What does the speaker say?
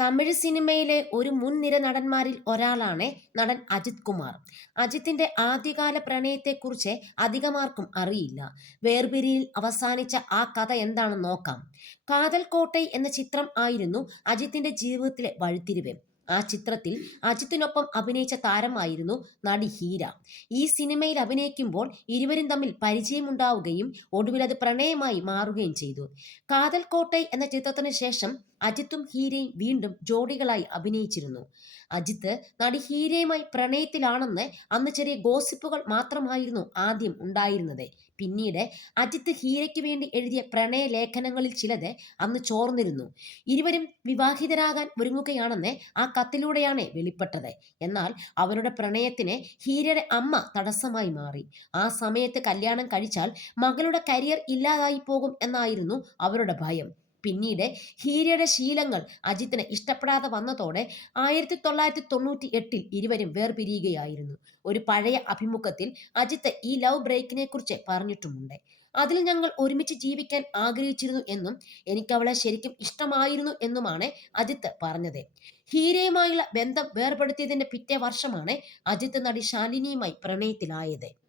തമിഴ് സിനിമയിലെ ഒരു മുൻനിര നടന്മാരിൽ ഒരാളാണ് നടൻ അജിത് കുമാർ. അജിത്തിന്റെ ആദ്യകാല പ്രണയത്തെക്കുറിച്ച് അധികമാർക്കും അറിയില്ല. വേർപിരിയിൽ അവസാനിച്ച ആ കഥ എന്താണെന്ന് നോക്കാം. കാതൽ കോട്ടൈ എന്ന ചിത്രം ആയിരുന്നു അജിത്തിന്റെ ജീവിതത്തിലെ വഴിത്തിരിവ്. ആ ചിത്രത്തിൽ അജിത്തിനൊപ്പം അഭിനയിച്ച താരമായിരുന്നു നടി ഹീര. ഈ സിനിമയിൽ അഭിനയിക്കുമ്പോൾ ഇരുവരും തമ്മിൽ പരിചയമുണ്ടാവുകയും ഒടുവിൽ അത് പ്രണയമായി മാറുകയും ചെയ്തു. കാതൽ കോട്ടൈ എന്ന ചിത്രത്തിന് ശേഷം അജിത്തും ഹീരയും വീണ്ടും ജോഡികളായി അഭിനയിച്ചിരുന്നു. അജിത്ത് നടി ഹീരയുമായി പ്രണയത്തിലാണെന്ന് അന്ന് ചെറിയ ഗോസിപ്പുകൾ മാത്രമായിരുന്നു ആദ്യം ഉണ്ടായിരുന്നത്. പിന്നീട് അജിത്ത് ഹീരയ്ക്ക് വേണ്ടി എഴുതിയ പ്രണയ ലേഖനങ്ങളിൽ ചിലത് അന്ന് ചോർന്നിരുന്നു. ഇരുവരും വിവാഹിതരാകാൻ ഒരുങ്ങുകയാണെന്ന് ആ കത്തിലൂടെയാണ് വെളിപ്പെട്ടത്. എന്നാൽ അവരുടെ പ്രണയത്തിന് ഹീരയുടെ അമ്മ തടസ്സമായി മാറി. ആ സമയത്ത് കല്യാണം കഴിച്ചാൽ മകളുടെ കരിയർ ഇല്ലാതായി പോകും എന്നായിരുന്നു അവരുടെ ഭയം. പിന്നീട് ഹീരയുടെ ശീലങ്ങൾ അജിത്തിന് ഇഷ്ടപ്പെടാതെ വന്നതോടെ 1998 ഇരുവരും വേർപിരിയുകയായിരുന്നു. ഒരു പഴയ അഭിമുഖത്തിൽ അജിത്ത് ഈ ലവ് ബ്രേക്കിനെ കുറിച്ച് പറഞ്ഞിട്ടുമുണ്ട്. അതിൽ ഞങ്ങൾ ഒരുമിച്ച് ജീവിക്കാൻ ആഗ്രഹിച്ചിരുന്നു എന്നും എനിക്ക് അവളെ ശരിക്കും ഇഷ്ടമായിരുന്നു എന്നുമാണ് അജിത്ത് പറഞ്ഞത്. ഹീരയുമായുള്ള ബന്ധം വേർപെടുത്തിയതിന്റെ പിറ്റേ വർഷമാണ് അജിത്ത് നടി ശാലിനിയുമായി പ്രണയത്തിലായത്.